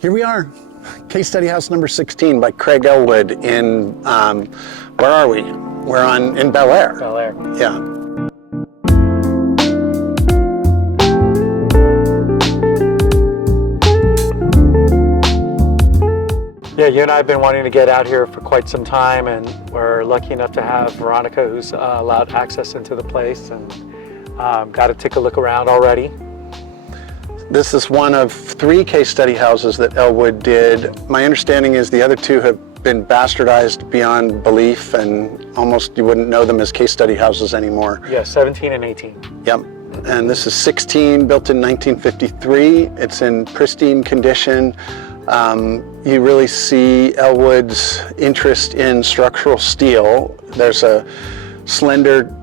Here we are, case study house number 16 by Craig Ellwood in, where are we? We're in Bel Air. Bel Air. Yeah. Yeah, you and I have been wanting to get out here for quite some time, and we're lucky enough to have Veronica, who's allowed access into the place, and got to take a look around already. This is one of 3 case study houses that Ellwood did. My understanding is the other 2 have been bastardized beyond belief, and almost you wouldn't know them as case study houses anymore. Yeah, 17 and 18. Yep. And this is 16, built in 1953. It's in pristine condition. You really see Ellwood's interest in structural steel. There's a slender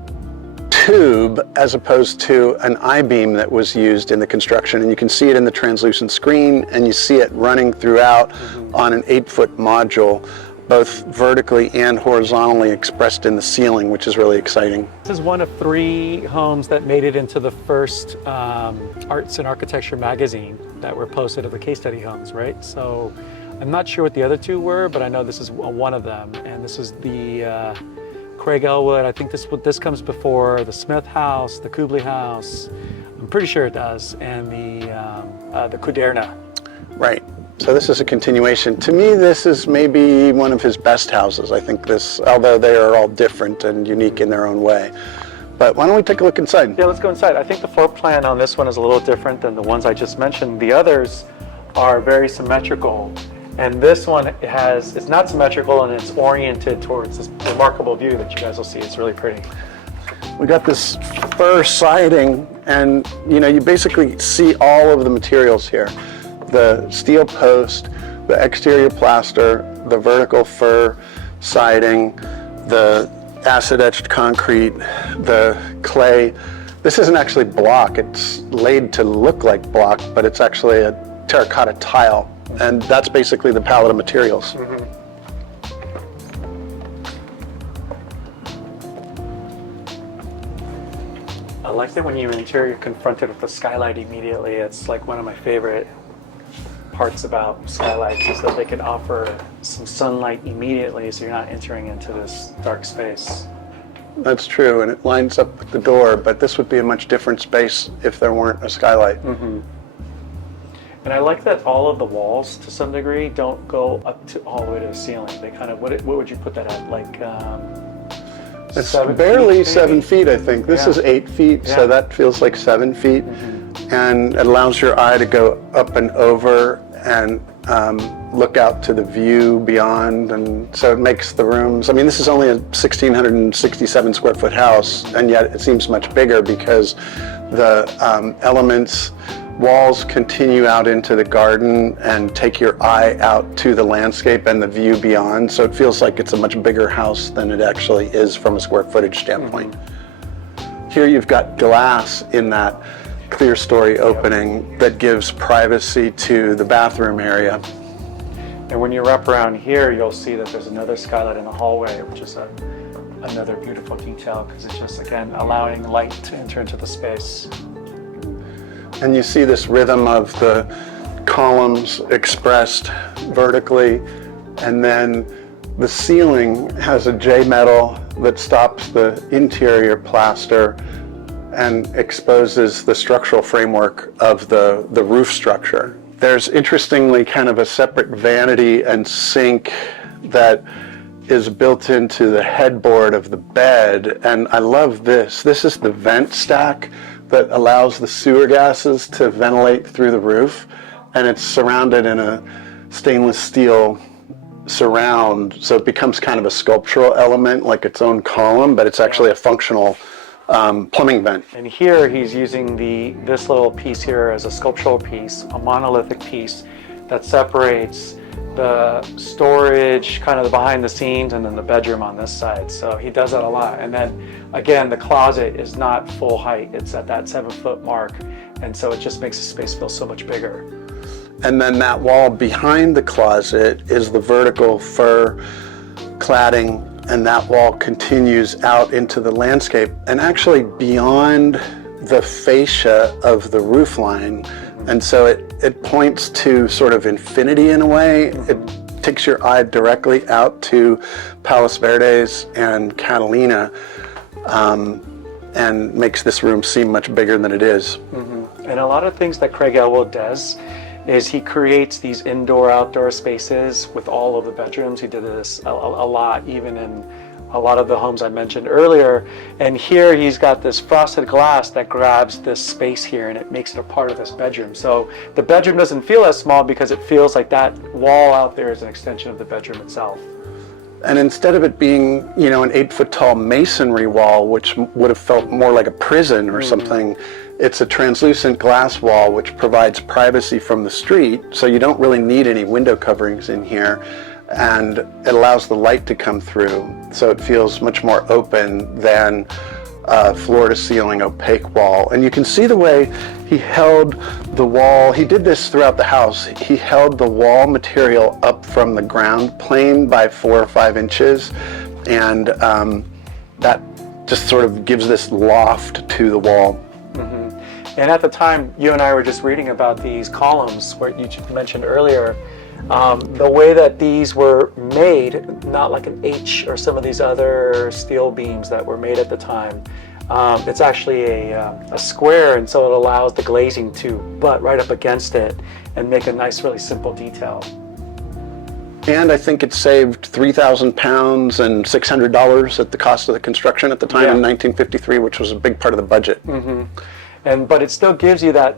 tube as opposed to an I-beam that was used in the construction, and you can see it in the translucent screen, and you see it running throughout on an 8-foot module, both vertically and horizontally expressed in the ceiling, which is really exciting. This is one of 3 homes that made it into the first Arts and Architecture magazine that were posted of the case study homes, right? So I'm not sure what the other 2 were, but I know this is one of them, and this is the Craig Ellwood. I think this comes before the Smith House, the Kublai House. I'm pretty sure it does, and the Kuderna. Right. So this is a continuation. To me, this is maybe one of his best houses. I think this, although they are all different and unique in their own way. But why don't we take a look inside? Yeah, let's go inside. I think the floor plan on this one is a little different than the ones I just mentioned. The others are very symmetrical. And this one it's not symmetrical, and it's oriented towards this remarkable view that you guys will see. It's really pretty. We got this fir siding, and you basically see all of the materials here. The steel post, the exterior plaster, the vertical fir siding, the acid etched concrete, the clay. This isn't actually block. It's laid to look like block, but it's actually a terracotta tile. And that's basically the palette of materials. I like that when you enter, you're confronted with the skylight immediately. It's like one of my favorite parts about skylights is that they can offer some sunlight immediately, so you're not entering into this dark space. That's true, and it lines up with the door, but this would be a much different space if there weren't a skylight. And I like that all of the walls, to some degree, don't go up to all the way to the ceiling. They kind of, what would you put that at? Like, it's barely 7 feet, I think. This is 8 feet, so that feels like 7 feet. And it allows your eye to go up and over and look out to the view beyond. And so it makes the rooms, I mean, this is only a 1,667 square foot house, and yet it seems much bigger because the walls continue out into the garden and take your eye out to the landscape and the view beyond. So it feels like it's a much bigger house than it actually is from a square footage standpoint. Here you've got glass in that clear story opening that gives privacy to the bathroom area. And when you wrap around here, you'll see that there's another skylight in the hallway, which is another beautiful detail, because it's just, again, allowing light to enter into the space. And you see this rhythm of the columns expressed vertically, and then the ceiling has a J-metal that stops the interior plaster and exposes the structural framework of the roof structure. There's interestingly kind of a separate vanity and sink that is built into the headboard of the bed, and I love this. This is the vent stack that allows the sewer gases to ventilate through the roof, and it's surrounded in a stainless steel surround, so it becomes kind of a sculptural element, like its own column, but it's actually a functional plumbing vent. And here he's using this little piece here as a sculptural piece, a monolithic piece that separates the storage, kind of the behind the scenes, and then the bedroom on this side. So he does that a lot. And then again, the closet is not full height. It's at that 7-foot mark. And so it just makes the space feel so much bigger. And then that wall behind the closet is the vertical fir cladding, and that wall continues out into the landscape and actually beyond the fascia of the roof line. And so it it points to sort of infinity in a way. It takes your eye directly out to Palos Verdes and Catalina, and makes this room seem much bigger than it is. And a lot of things that Craig Ellwood does is he creates these indoor-outdoor spaces with all of the bedrooms. He did this a lot, even in a lot of the homes I mentioned earlier. And here he's got this frosted glass that grabs this space here and it makes it a part of this bedroom. So the bedroom doesn't feel as small because it feels like that wall out there is an extension of the bedroom itself. And instead of it being, you know, an 8-foot tall masonry wall, which would have felt more like a prison or something, it's a translucent glass wall which provides privacy from the street, so you don't really need any window coverings in here, and it allows the light to come through, so it feels much more open than a floor-to-ceiling opaque wall. And you can see the way he held the wall. He did this throughout the house. He held the wall material up from the ground plane by 4 or 5 inches, and that just sort of gives this loft to the wall. And at the time, you and I were just reading about these columns, where you mentioned earlier, the way that these were made, not like an H or some of these other steel beams that were made at the time. It's actually a square, and so it allows the glazing to butt right up against it and make a nice, really simple detail. And I think it saved 3,000 pounds and $600 at the cost of the construction at the time in 1953, which was a big part of the budget. But it still gives you that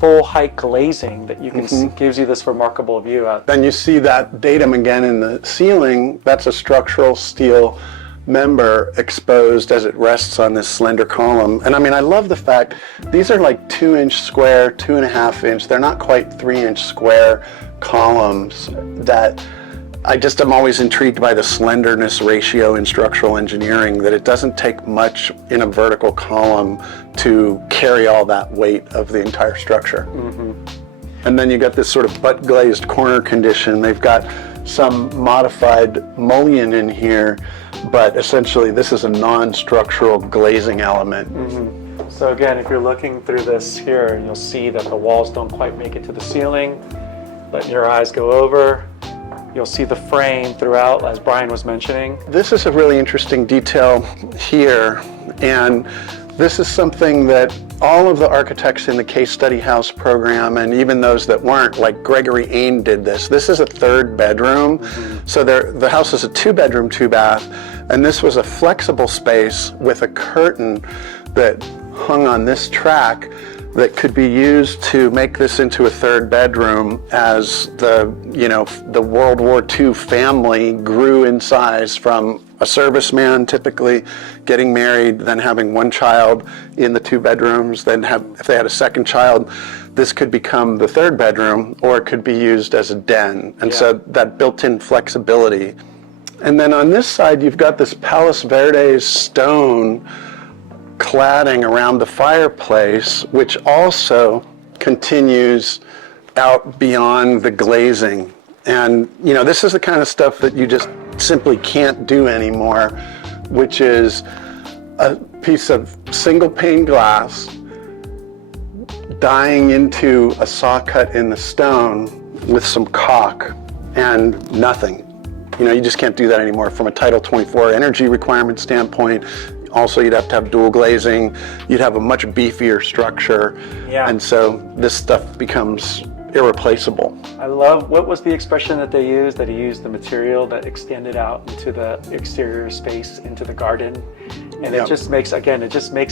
full height glazing that you can see, gives you this remarkable view out. Then you see that datum again in the ceiling. That's a structural steel member exposed as it rests on this slender column. And I mean, I love the fact these are like 2-inch square, 2.5 inch. They're not quite 3-inch square columns that I'm always intrigued by the slenderness ratio in structural engineering, that it doesn't take much in a vertical column to carry all that weight of the entire structure. And then you got this sort of butt glazed corner condition. They've got some modified mullion in here, but essentially this is a non-structural glazing element. So again, if you're looking through this here, you'll see that the walls don't quite make it to the ceiling. Letting your eyes go over. You'll see the frame throughout, as Brian was mentioning. This is a really interesting detail here, and this is something that all of the architects in the Case Study House program, and even those that weren't, like Gregory Ain did this. This is a 3rd bedroom. So the house is a 2-bedroom, 2-bath, and this was a flexible space with a curtain that hung on this track that could be used to make this into a 3rd bedroom as the World War II family grew in size, from a serviceman typically getting married, then having 1 child in the 2 bedrooms, then if they had a 2nd child, this could become the 3rd bedroom, or it could be used as a den. And so that built-in flexibility. And then on this side, you've got this Palos Verdes stone cladding around the fireplace, which also continues out beyond the glazing. And this is the kind of stuff that you just simply can't do anymore, which is a piece of single pane glass dying into a saw cut in the stone with some caulk and nothing. You just can't do that anymore from a Title 24 energy requirement standpoint. Also, you'd have to have dual glazing. You'd have a much beefier structure. And so this stuff becomes irreplaceable. I love, what was the expression that they used? That he used the material that extended out into the exterior space, into the garden. And it just makes,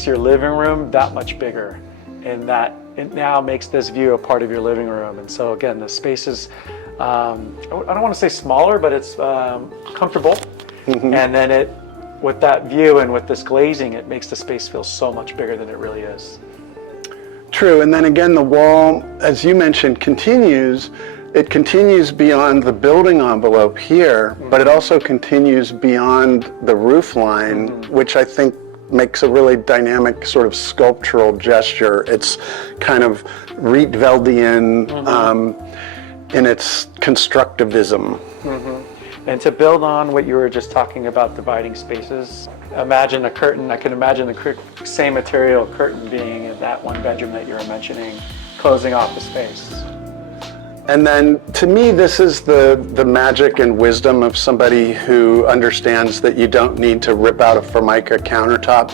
your living room that much bigger. And that it now makes this view a part of your living room. And so again, the space is, I don't want to say smaller, but it's comfortable. And then with that view and with this glazing, it makes the space feel so much bigger than it really is. True, and then again, the wall, as you mentioned, continues beyond the building envelope here, but it also continues beyond the roof line, which I think makes a really dynamic sort of sculptural gesture. It's kind of Rietveldian in its constructivism. And to build on what you were just talking about, dividing spaces, imagine a curtain. I can imagine the same material curtain being in that 1 bedroom that you were mentioning, closing off the space. And then to me, this is the magic and wisdom of somebody who understands that you don't need to rip out a Formica countertop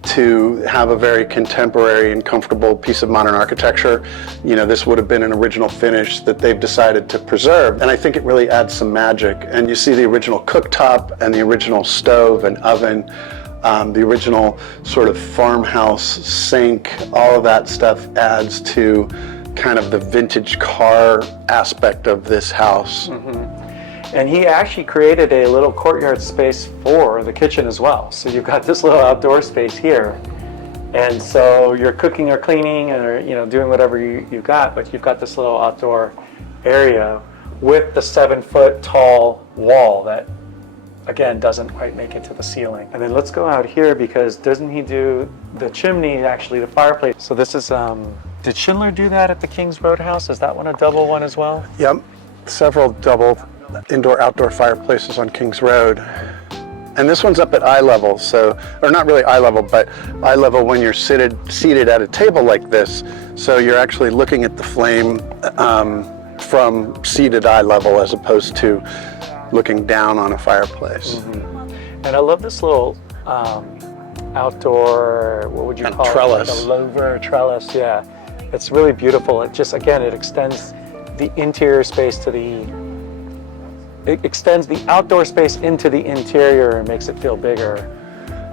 to have a very contemporary and comfortable piece of modern architecture. You know, this would have been an original finish that they've decided to preserve. And I think it really adds some magic. And you see the original cooktop and the original stove and oven, the original sort of farmhouse sink, all of that stuff adds to kind of the vintage car aspect of this house. And he actually created a little courtyard space for the kitchen as well. So you've got this little outdoor space here. And so you're cooking or cleaning or doing whatever you've got, but you've got this little outdoor area with the 7-foot tall wall that, again, doesn't quite make it to the ceiling. And then let's go out here, because doesn't he do the chimney, actually, the fireplace? So this is, did Schindler do that at the King's Roadhouse? Is that one a double one as well? Yep, several double indoor-outdoor fireplaces on King's Road. And this one's up at eye level, so, or not really eye level, but eye level when you're seated at a table like this. So you're actually looking at the flame from seated eye level as opposed to looking down on a fireplace. And I love this little outdoor, what would you call trellis. it? Like a louver trellis, yeah. It's really beautiful. It just, again, it extends the interior space to it extends the outdoor space into the interior and makes it feel bigger.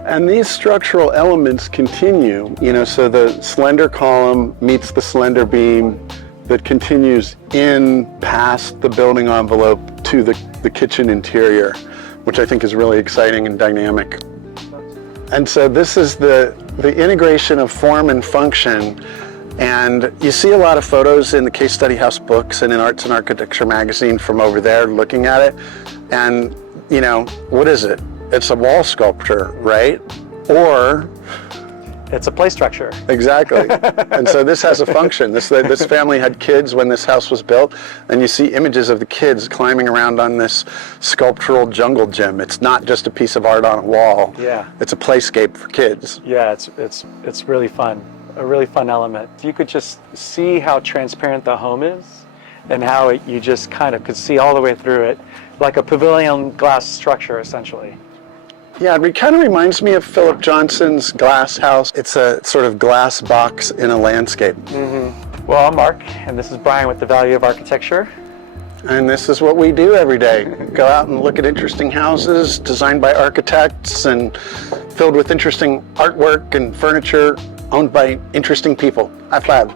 And these structural elements continue, so the slender column meets the slender beam that continues in past the building envelope to the kitchen interior, which I think is really exciting and dynamic. And so this is the integration of form and function. And you see a lot of photos in the Case Study House books and in Arts and Architecture magazine from over there looking at it. And, what is it? It's a wall sculpture, right? Or it's a play structure. Exactly. And so this has a function. This family had kids when this house was built, and you see images of the kids climbing around on this sculptural jungle gym. It's not just a piece of art on a wall. Yeah. It's a playscape for kids. Yeah, it's really fun. A really fun element. You could just see how transparent the home is and how you just kind of could see all the way through it, like a pavilion glass structure, essentially. Yeah, it kind of reminds me of Philip Johnson's glass house. It's a sort of glass box in a landscape. Well, I'm Mark, and this is Brian with The Value of Architecture. And this is what we do every day. Go out and look at interesting houses designed by architects and filled with interesting artwork and furniture owned by interesting people. High five.